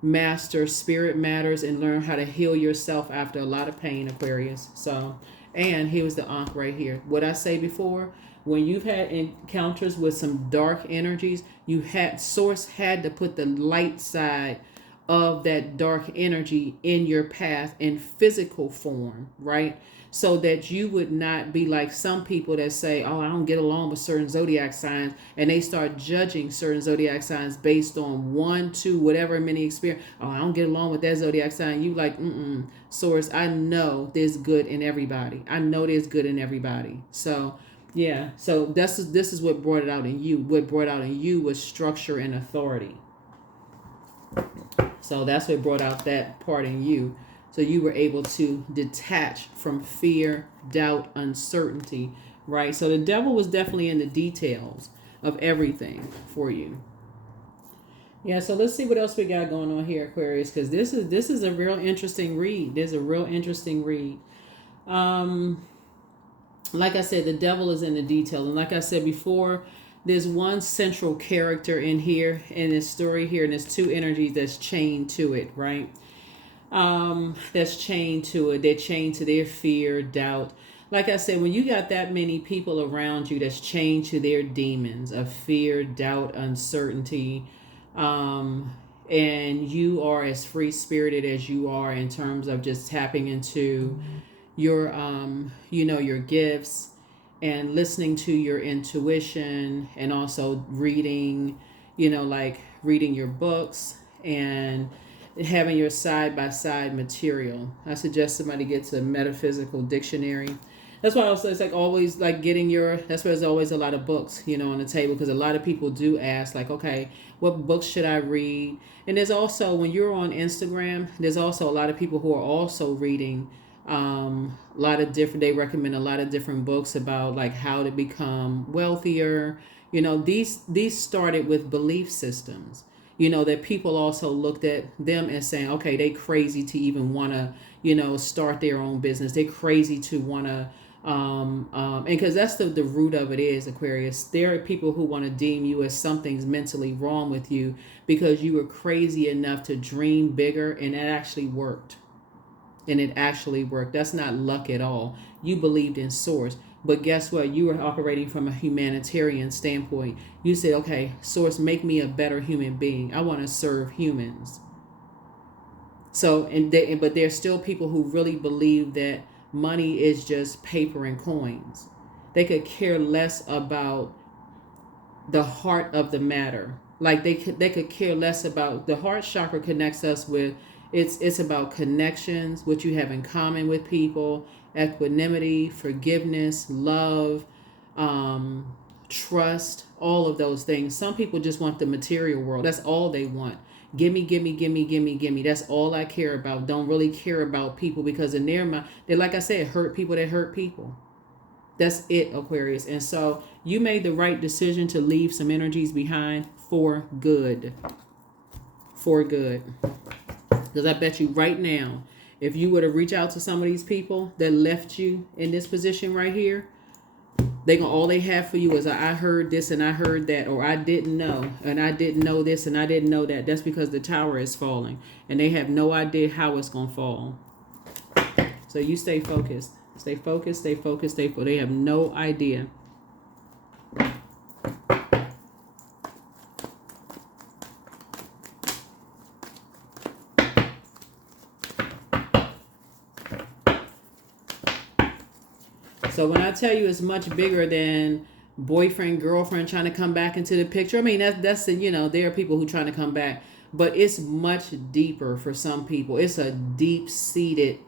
master spirit matters and learn how to heal yourself after a lot of pain, Aquarius. So, and here was the Ankh right here. What I say before, when you've had encounters with some dark energies, Source had to put the light side of that dark energy in your path in physical form, right? So that you would not be like some people that say, oh, I don't get along with certain zodiac signs, and they start judging certain zodiac signs based on 1, 2, whatever many experience. Oh, I don't get along with that zodiac sign. You like, Source, I know there's good in everybody. I know there's good in everybody. So yeah, so this is what brought it out in you. What brought out in you was structure and authority. So that's what brought out that part in you. So you were able to detach from fear, doubt, uncertainty, right? So the devil was definitely in the details of everything for you. Yeah, so let's see what else we got going on here, Aquarius, because this is a real interesting read. There's a real interesting read. Like I said, the devil is in the detail. And like I said before, there's one central character in here, in this story here, and there's 2 energies that's chained to it, right? That's chained to it. They're chained to their fear, doubt. Like I said, when you got that many people around you that's chained to their demons of fear, doubt, uncertainty, and you are as free spirited as you are in terms of just tapping into your your gifts and listening to your intuition, and also reading, like reading your books and having your side-by-side material. I suggest somebody gets a metaphysical dictionary. That's why also it's like always like that's why there's always a lot of books, on the table, because a lot of people do ask like, okay, what books should I read? And there's also, when you're on Instagram, there's also a lot of people who are also reading they recommend a lot of different books about like how to become wealthier. These started with belief systems, that people also looked at them as saying, okay, they crazy to even want to, start their own business. They're crazy to want to, and because that's the root of it is, Aquarius. There are people who want to deem you as something's mentally wrong with you because you were crazy enough to dream bigger, and it actually worked. That's not luck at all. You believed in Source. But guess what? You were operating from a humanitarian standpoint. You said, okay, Source, make me a better human being. I want to serve humans. So, but there's still people who really believe that money is just paper and coins. They could care less about the heart of the matter. Like they could care less about the heart chakra. Connects us with, it's about connections, what you have in common with people, equanimity, forgiveness, love, trust, all of those things. Some people just want the material world. That's all they want. Gimme, gimme, gimme, gimme, gimme. That's all I care about. Don't really care about people, because in their mind, they, like I said, hurt people that hurt people. That's it, Aquarius. And so you made the right decision to leave some energies behind for good. For good. Because I bet you right now, if you were to reach out to some of these people that left you in this position right here, all they have for you is I heard this and I heard that, or I didn't know and I didn't know this and I didn't know that. That's because the tower is falling and they have no idea how it's gonna fall. So you stay focused. Stay focused, stay focused, stay focused. They have no idea. So when I tell you it's much bigger than boyfriend, girlfriend trying to come back into the picture, I mean, that's there are people who trying to come back, but it's much deeper for some people. It's a deep-seated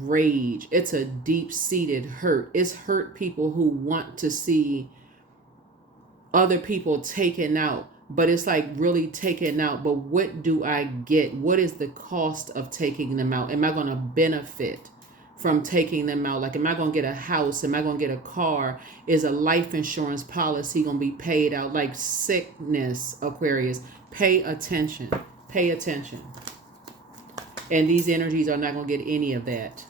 rage. It's a deep-seated hurt. It's hurt people who want to see other people taken out, but it's like really taken out. But what do I get? What is the cost of taking them out? Am I going to benefit from taking them out? Like, am I going to get a house? Am I going to get a car? Is a life insurance policy going to be paid out? Like sickness, Aquarius. Pay attention. Pay attention. And these energies are not going to get any of that.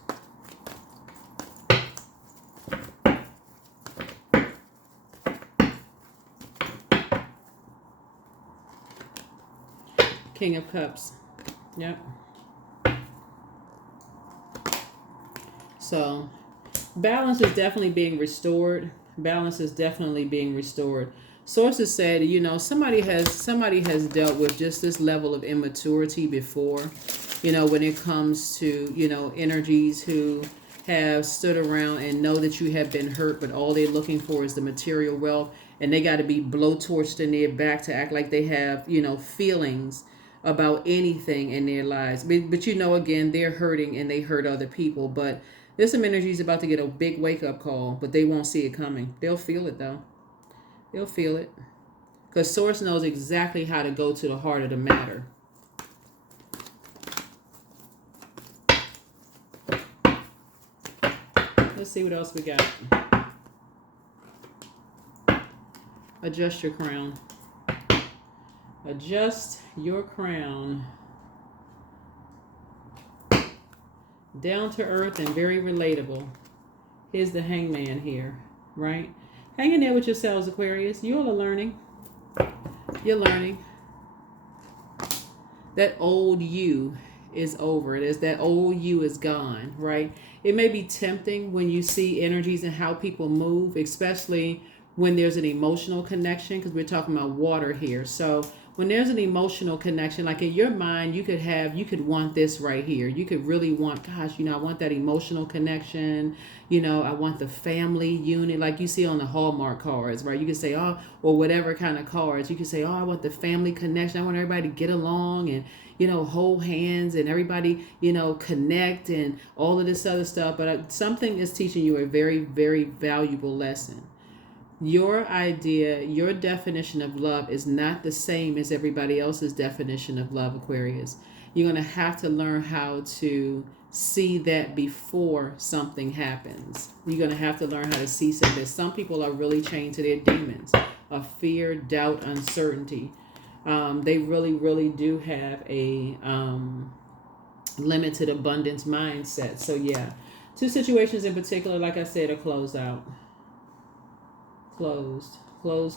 King of Cups. Yep. So balance is definitely being restored. Balance is definitely being restored. Sources said, somebody has dealt with just this level of immaturity before, when it comes to, energies who have stood around and know that you have been hurt, but all they're looking for is the material wealth, and they got to be blowtorched in their back to act like they have, feelings about anything in their lives. But again, they're hurting and they hurt other people, but there's some energies about to get a big wake-up call, but they won't see it coming. They'll feel it, though. They'll feel it. Because Source knows exactly how to go to the heart of the matter. Let's see what else we got. Adjust your crown. Adjust your crown. Down to earth and very relatable. Here's the Hangman here, right? Hang in there with yourselves, Aquarius. You all are learning. You're learning. That old you is over. It is that old you is gone, right? It may be tempting when you see energies and how people move, especially when there's an emotional connection, because we're talking about water here. So when there's an emotional connection, like in your mind, you could want this right here. You could really want, gosh, I want that emotional connection. I want the family unit, like you see on the Hallmark cards, right? You can say, or whatever kind of cards. You can say, I want the family connection. I want everybody to get along and, hold hands and everybody, connect and all of this other stuff. But something is teaching you a very, very valuable lesson. Your idea, your definition of love is not the same as everybody else's definition of love, Aquarius. You're going to have to learn how to see that before something happens. You're going to have to learn how to see something. Some people are really chained to their demons of fear, doubt, uncertainty. They really, really do have a limited abundance mindset. So yeah, two situations in particular, like I said, are closed out. Closed. World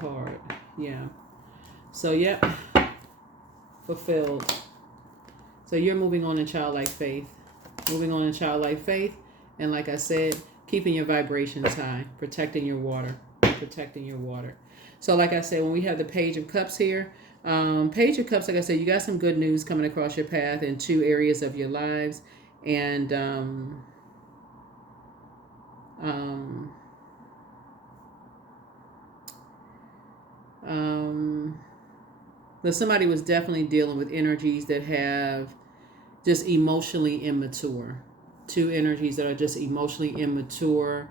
card. Yeah. So, yep. Fulfilled. So you're moving on in childlike faith. And like I said, keeping your vibrations high. Protecting your water. So like I said, when we have the Page of Cups here, Page of Cups, like I said, you got some good news coming across your path in 2 areas of your lives. And but somebody was definitely dealing with energies that have just emotionally immature. 2 energies that are just emotionally immature.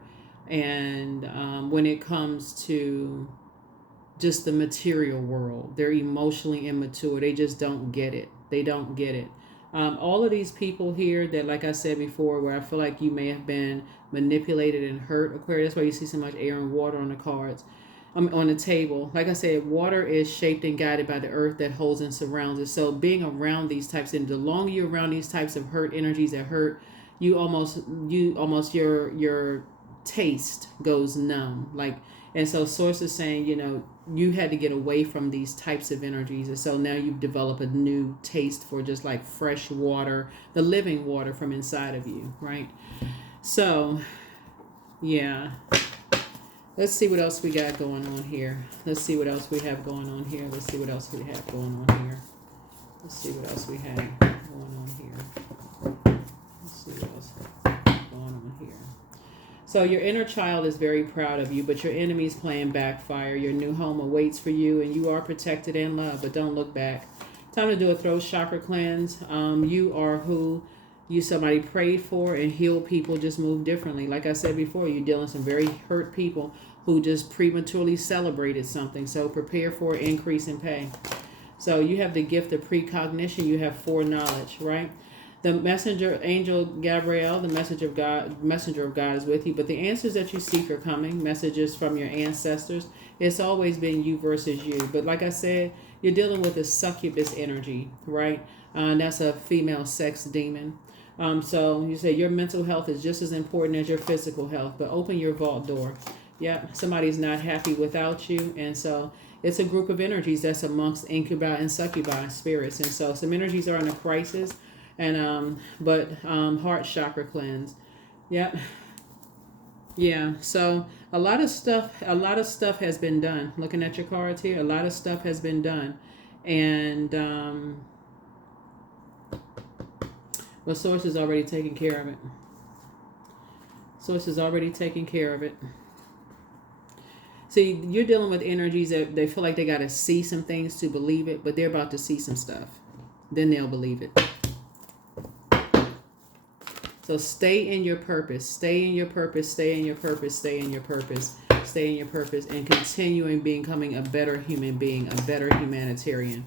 And when it comes to just the material world, they're emotionally immature. They just don't get it. They don't get it. All of these people here that, like I said before, where I feel like you may have been manipulated and hurt, Aquarius, that's why you see so much air and water on the cards, on the table. Like I said, water is shaped and guided by the earth that holds and surrounds it. So being around these types, and the longer you're around these types of hurt energies that hurt, you almost your taste goes numb. Like, and so source is saying, you had to get away from these types of energies, and so now you've developed a new taste for just like fresh water, the living water from inside of you, right? So yeah, let's see what else we got going on here. Let's see what else we have going on here. Let's see what else we have going on here. Let's see what else we have going on here. Let's see what else going on here. So your inner child is very proud of you, but your enemy's plan backfire. Your new home awaits for you, and you are protected and loved, but don't look back. Time to do a throat chakra cleanse. You are who somebody prayed for, and healed people just move differently. Like I said before, you're dealing with some very hurt people who just prematurely celebrated something. So prepare for an increase in pay. So you have the gift of precognition. You have foreknowledge, right? The messenger, angel Gabriel, the messenger of God is with you. But the answers that you seek are coming. Messages from your ancestors. It's always been you versus you. But like I said, you're dealing with a succubus energy, right? That's a female sex demon. So you say your mental health is just as important as your physical health. But open your vault door. Yeah, somebody's not happy without you. And so it's a group of energies that's amongst incubi and succubi spirits. And so some energies are in a crisis. And heart chakra cleanse. Yep. Yeah. So a lot of stuff has been done. Looking at your cards here, a lot of stuff has been done. And source is already taking care of it. Source is already taking care of it. See, you're dealing with energies that they feel like they got to see some things to believe it, but they're about to see some stuff. Then they'll believe it. So stay in your purpose, stay in your purpose, stay in your purpose, stay in your purpose, stay in your purpose, and continuing becoming a better human being, a better humanitarian.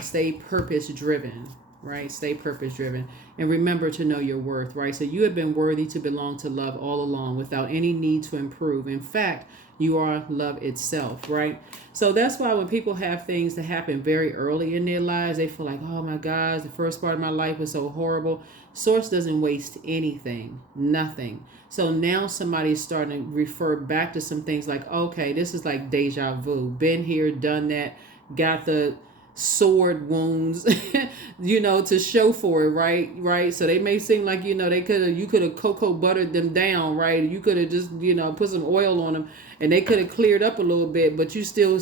Stay purpose driven, right? Stay purpose driven. And remember to know your worth, right? So you have been worthy to belong to love all along without any need to improve. In fact, you are love itself, right? So that's why when people have things that happen very early in their lives, they feel like, oh my gosh, the first part of my life was so horrible. Source doesn't waste anything, nothing. So now somebody's starting to refer back to some things like, okay, this is like deja vu. Been here, done that, got the sword wounds, to show for it, right? So they may seem like, you could have cocoa buttered them down, right? You could have just, put some oil on them and they could have cleared up a little bit, but you still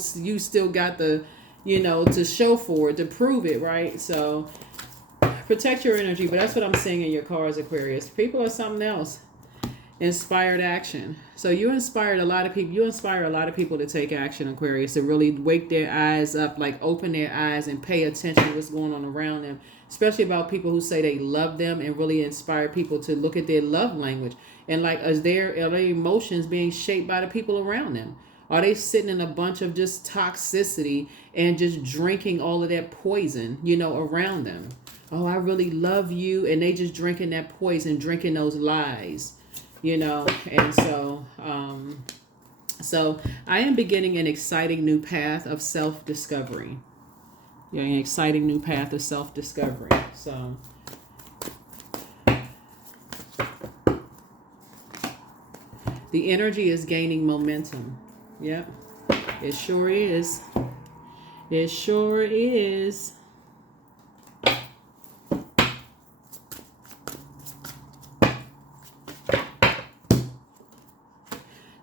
got the, to show for it, to prove it, right? So protect your energy, but that's what I'm seeing in your cards, Aquarius. People are something else. Inspired action. So you inspire a lot of people to take action, Aquarius, to really wake their eyes up, like open their eyes and pay attention to what's going on around them, especially about people who say they love them, and really inspire people to look at their love language and like, are their emotions being shaped by the people around them? Are they sitting in a bunch of just toxicity and just drinking all of that poison, around them? Oh, I really love you, and they just drinking that poison, drinking those lies. And so I am beginning an exciting new path of self-discovery. An exciting new path of self-discovery. So the energy is gaining momentum. Yep. It sure is. It sure is.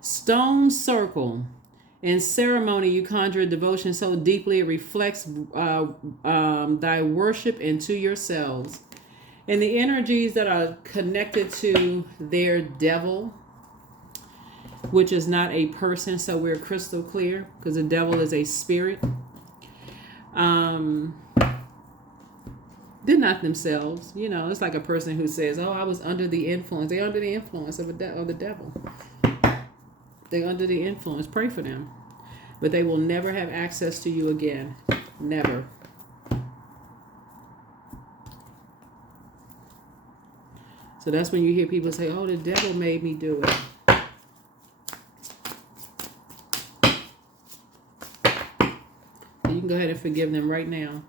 Stone circle In ceremony, you conjure devotion so deeply it reflects thy worship into yourselves. And the energies that are connected to their devil, which is not a person, so we're crystal clear because the devil is a spirit. They're not themselves. You know, it's like a person who says, "Oh, I was under the influence." They're under the influence of the devil. They're under the influence. Pray for them. But they will never have access to you again. Never. So that's when you hear people say, "Oh, the devil made me do it." You can go ahead and forgive them right now.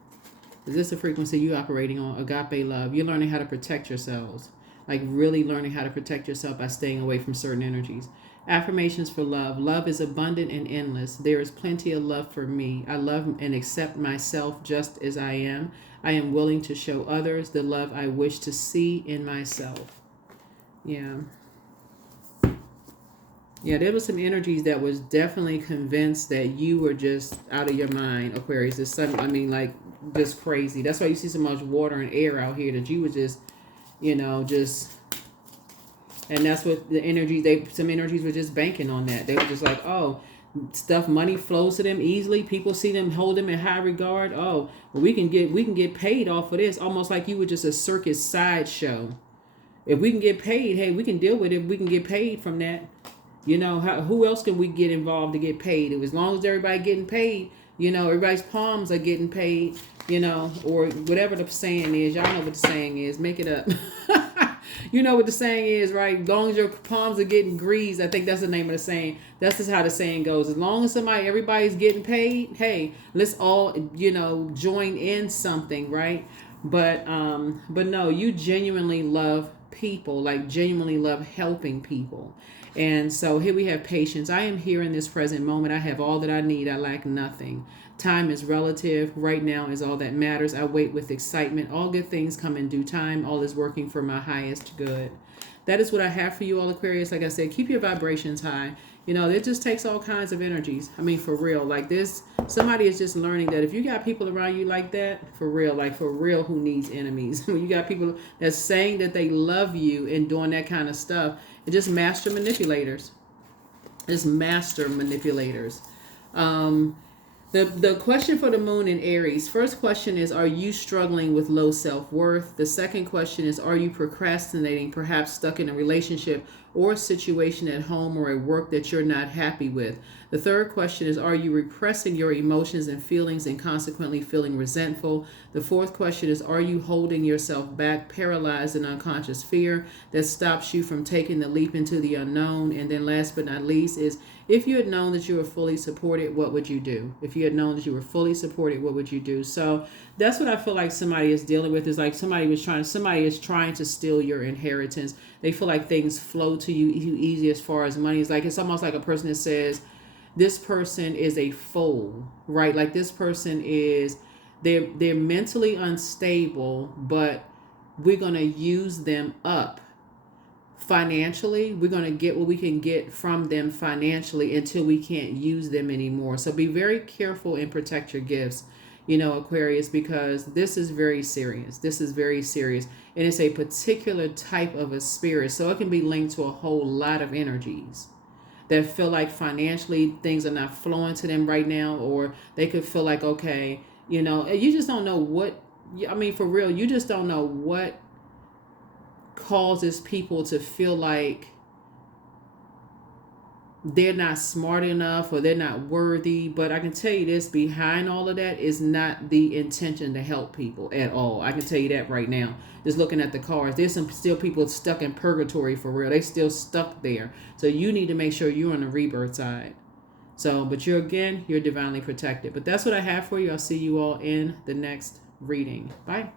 Is this the frequency you operating on? Agape love. You're learning how to protect yourselves. Like really learning how to protect yourself by staying away from certain energies. Affirmations for love. Love is abundant and endless. There is plenty of love for me. I love and accept myself just as I am. I am willing to show others the love I wish to see in myself. Yeah. Yeah, there was some energies that was definitely convinced that you were just out of your mind, Aquarius. It's something, I mean, like, just crazy. That's why you see so much water and air out here, that you were just, and that's what the energy, some energies were just banking on that. They were just like, oh, money flows to them easily. People see them, hold them in high regard. Oh, well, we can get paid off of this. Almost like you were just a circus sideshow. If we can get paid, hey, we can deal with it. We can get paid from that. Who else can we get involved to get paid? As long as everybody getting paid, everybody's palms are getting paid, or whatever the saying is. Y'all know what the saying is. Make it up. You know what the saying is, right? As long as your palms are getting greased, I think that's the name of the saying. That's just how the saying goes. As long as everybody's getting paid, hey, let's all, join in something, right? But no, you genuinely love people, like genuinely love helping people. And so here we have patience. I am here in this present moment. I have all that I need. I lack nothing. Time is relative. Right now is all that matters. I wait with excitement. All good things come in due time. All is working for my highest good. That is what I have for you all, Aquarius. Like I said, keep your vibrations high. It just takes all kinds of energies. I mean, for real. Like this, somebody is just learning that if you got people around you like that, for real, who needs enemies? When you got people that's saying that they love you and doing that kind of stuff, it's just master manipulators. It's master manipulators. The question for the moon in Aries. First question is, are you struggling with low self-worth? The second question is, are you procrastinating, perhaps stuck in a relationship or a situation at home or at work that you're not happy with? The third question is, are you repressing your emotions and feelings and consequently feeling resentful? The fourth question is, are you holding yourself back, paralyzed in unconscious fear that stops you from taking the leap into the unknown? And then last but not least is, if you had known that you were fully supported, what would you do? If you had known that you were fully supported, what would you do? So that's what I feel like somebody is dealing with, is like somebody is trying to steal your inheritance. They feel like things flow to you easy as far as money. It's almost like a person that says, this person is a fool, right? Like this person is, they're mentally unstable, but we're going to use them up financially. We're going to get what we can get from them financially until we can't use them anymore. So be very careful and protect your gifts, Aquarius, because this is very serious. This is very serious. And it's a particular type of a spirit. So it can be linked to a whole lot of energies that feel like financially things are not flowing to them right now, or they could feel like, okay, you just don't know what, I mean, for real, you just don't know what causes people to feel like they're not smart enough or they're not worthy. But I can tell you this, behind all of that is not the intention to help people at all. I can tell you that right now. Just looking at the cards, there's some still people stuck in purgatory for real. They still stuck there. So you need to make sure you're on the rebirth side. So, but you're divinely protected. But that's what I have for you. I'll see you all in the next reading. Bye.